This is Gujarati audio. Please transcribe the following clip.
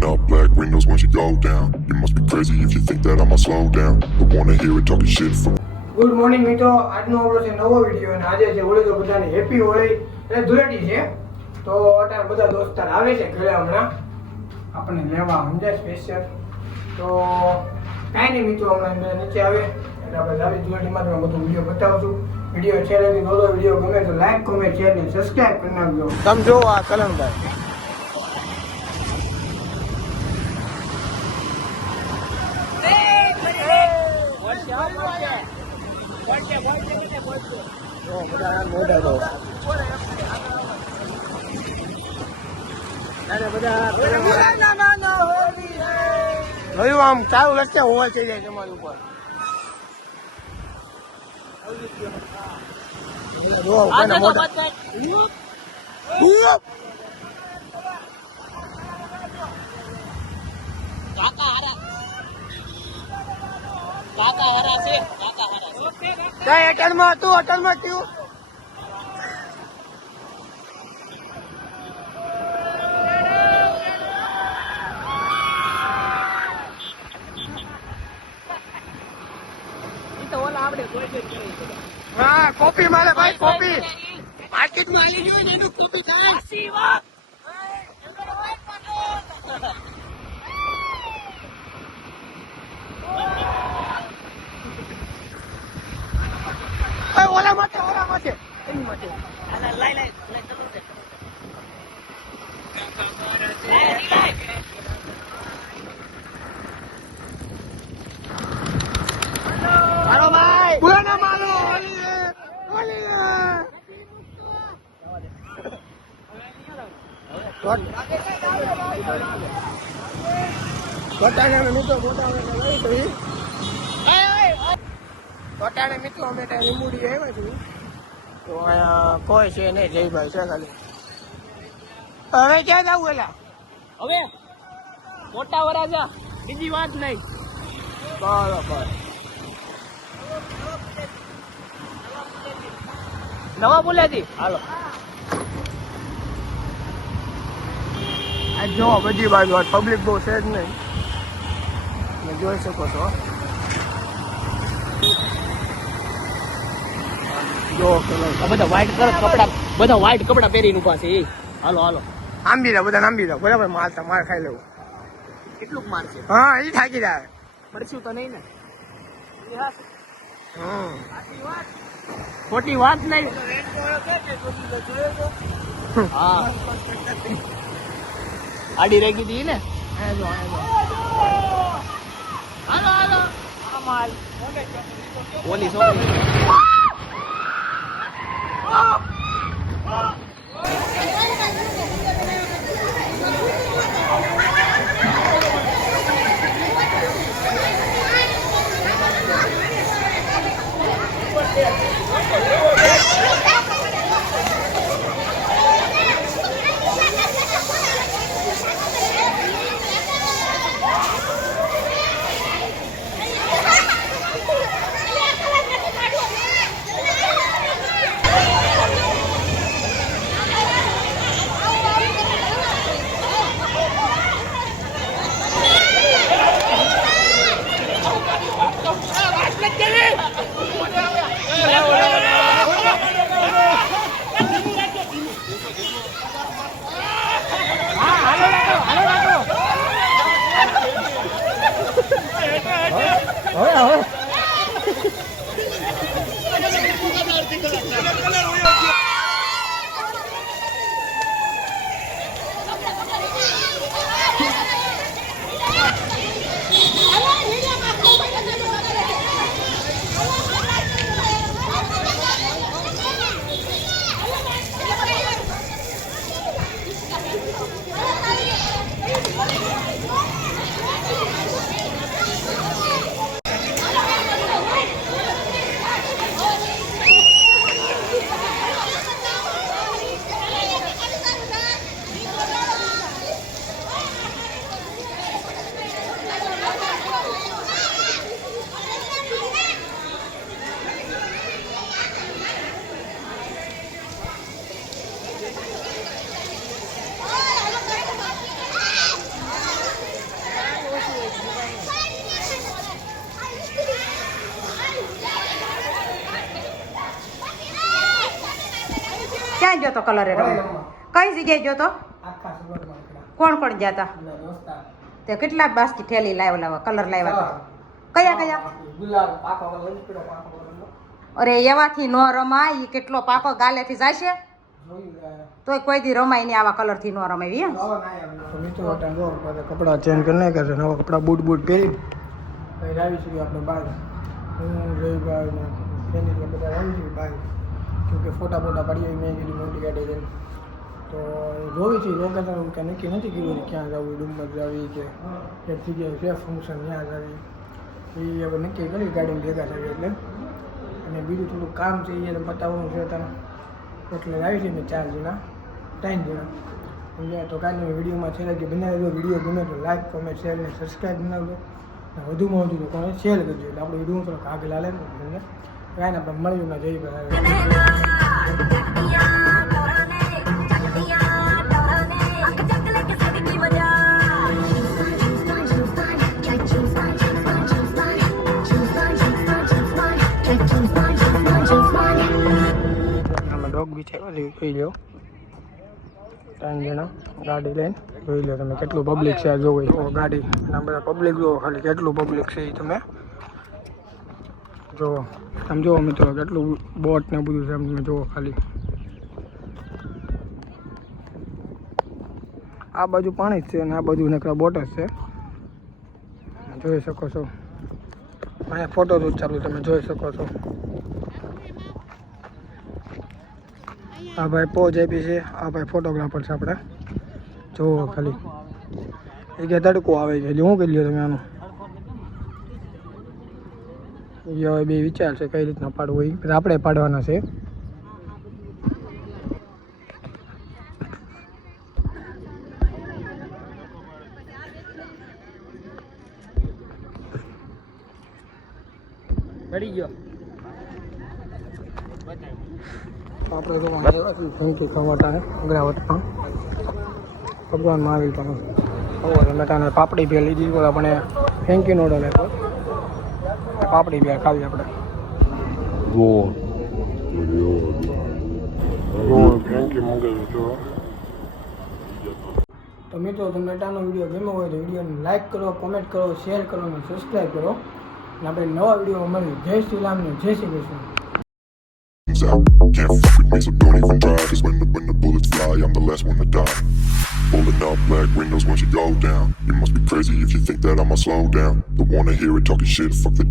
Rolling up black windows once you go down. You must be crazy if you think that I'ma slow down. I wanna hear it talking shit for good morning મિત્રો આજનો આપણો છે નવો વીડિયો અને આજે છે હોળી તો બધાને હેપી હોળી એટલે ધૂળેટી છે. તો અત્યારે બધા દોસ્તાર આવે છે ઘરે હમણાં. આપણને લેવા સમજાય સ્પેશિયલ તો કાંઈ નહીં મિત્રો હમણાં બધા નીચે આવે. એટલે આપણે લાવી ધૂળેટીમાં તમને બધો વીડિયો બતાવું છું વીડિયો છે નથી વીડિયો ગમે તો લાઈક કોમેન્ટ શેર ને સબસ્ક્રાઈબ કરી નાખજો. તમે જો આ કલમભાઈ મોટા તો જોયું આમ ચાલુ લખશે હોવા થઈ જાય તમારી ઉપર. કાકા હરા કાકા હારા છે કઈ અટલમાં હતું અટલમાં થયું. હા કોપી મારે ભાઈ કોપી. માર્કેટમાં આલી ગયો ને એનું કોપી થાય એ ઓલા માટે ઓલા માટે એની માટે આલા લાઈ લાઈ લાઈ ચલો છે લાઈ લાઈ મારો ભાઈ બોલો મારો ઓલી રે ઓલી રે બટાણા મિત્રો બટાણે મિત્રો અમે ત્યાં લીંબુડી આવ્યા છું તો અહીંયા કોઈ છે નહીં જયભાઈ છે ખાલી હવે? ક્યાં જવું એલા હવે મોટા વરાજા, બીજી વાત નહીં. બરોબર. નવા બોલ્યાથી હાલો. આ જો, બધી બાજુ પબ્લિક બહુ છે જ નહીં. જોઈ શકો છો. જો બધા વ્હાઈટ કપડા બધા વ્હાઈટ કપડા પહેરીને ઊભા છે એ. હાલો હાલો. આંબી રહ્યા બધા આંબી રહ્યા બરાબર મારતા માર ખાઈ લેવું. કેટલુંક મારશે હા એ થાકી જાય. પડશું તો નહીં ને? ખોટી વાત નહીં. હા. આડી રહી ગઈ ને? હાલો હાલો. અમાલ પોલીસ હવે હવે. ક્યાં ગયો તો કલરે રમવા? કઈ જગ્યાએ ગયો તો? આખા સુરતમાં નીકળ્યા. કોણ કોણ ગયા હતા તે કેટલા બાસ્કી થેલી લાવ્યા લાવ્યા કલર લાવ્યા હતા કયા કયા? ગુલાબ પાકો કલર નીકળ્યો, પાકો કલરનો. અરે એવાથી ન રમાય એ કેટલો પાકો ગાલેથી જશે? જોયું. તોય કોઈ દી રમાય નહીં આવા કલરથી ન રમાય તો કપડાં ચેન્જ કરી નાખે છે નવા કપડા બૂટ બૂટ પહેરી આવી છીએ આપણે બાર. હું રવિભાઈ બધા આવી છીએ બહાર કેમ કે ફોટા ફોટા પાડીએ મેં કીધું મોટી ગાડી લઈને. તો જોવી છીએ લોકેશન કે નક્કી નથી કર્યું ક્યાં જવું ડુમ્બર જવી કે એક જગ્યાએ છે ફંક્શન ત્યાં જવી. એ હવે નક્કી કરી ગાડીમાં ભેગા થવી એટલે. અને બીજું થોડું કામ છે એને પતાવવાનું છે તમે એટલે આવી છે મેં ચાર જણા, ત્રણ જણા. સમજાય? તો કાલે વિડીયોમાં છે કે બનાવી વીડિયો ગમે તો લાઈક કોમેન્ટ શેર ને સબસ્ક્રાઈબ બનાવજો. વધુમાં વધુ લોકોને શેર કરજો. એટલે આપણો વીડિયો થોડોક આગળ હાલે ને કાંઈ આપણે મળ્યું ને જઈ ડોગ બી છે જોઈ લો ત્રણ જણા ગાડી લઈને જોઈ લો તમે કેટલું પબ્લિક છે આ જોવો. ગાડી બધા પબ્લિક જોવો ખાલી કેટલું પબ્લિક છે એ તમે. જુઓ તમે મિત્રો, કેટલું બોટ ને બધું છે તમે જુઓ ખાલી. આ બાજુ પાણી જ છે અને આ બાજુ નકરા બોટ જ છે. જોઈ શકો છો. અહીંયા ફોટો જ ચાલુ તમે જોઈ શકો છો. આ ભાઈ પોજ આપી છે. આ ભાઈ ફોટોગ્રાફર છે આપણે. જુઓ ખાલી. એ કે તડકો આવે છે. હું કહી લ્યો તમે આનું? એ હવે બે વિચાર છે કઈ રીતના પાડવું એ આપણે પાડવાના છે. ચડી ગયો. આપણે તો થેન્ક યુ અગ્રાવટમાં ભગવાન મહાવીર પણ હવે પાપડી ભેલી દીધી બોલા પણ થેન્ક યુ નોડલ આપ્યો પાપડી ભેળ ખાવી આપણે Roar. Roar, thank you, મંગાવ્યું છે તો મિત્રો ટમેટાનો વિડીયો ગમ્યો હોય તો વિડીયોને લાઈક કરો કોમેન્ટ કરો શેર કરો અને સબસ્ક્રાઈબ કરો અને આપણે નવા વિડીયોમાં મળીએ જય શ્રી રામ ને જય Shri Krishna out. Can't fuck with me, so don't even try. Cause when the, when the bullets fly, I'm the last one to die. Pulling up black windows once you go down. You must be crazy if you think that I'ma slow down. Don't wanna hear it talking shit, fuck the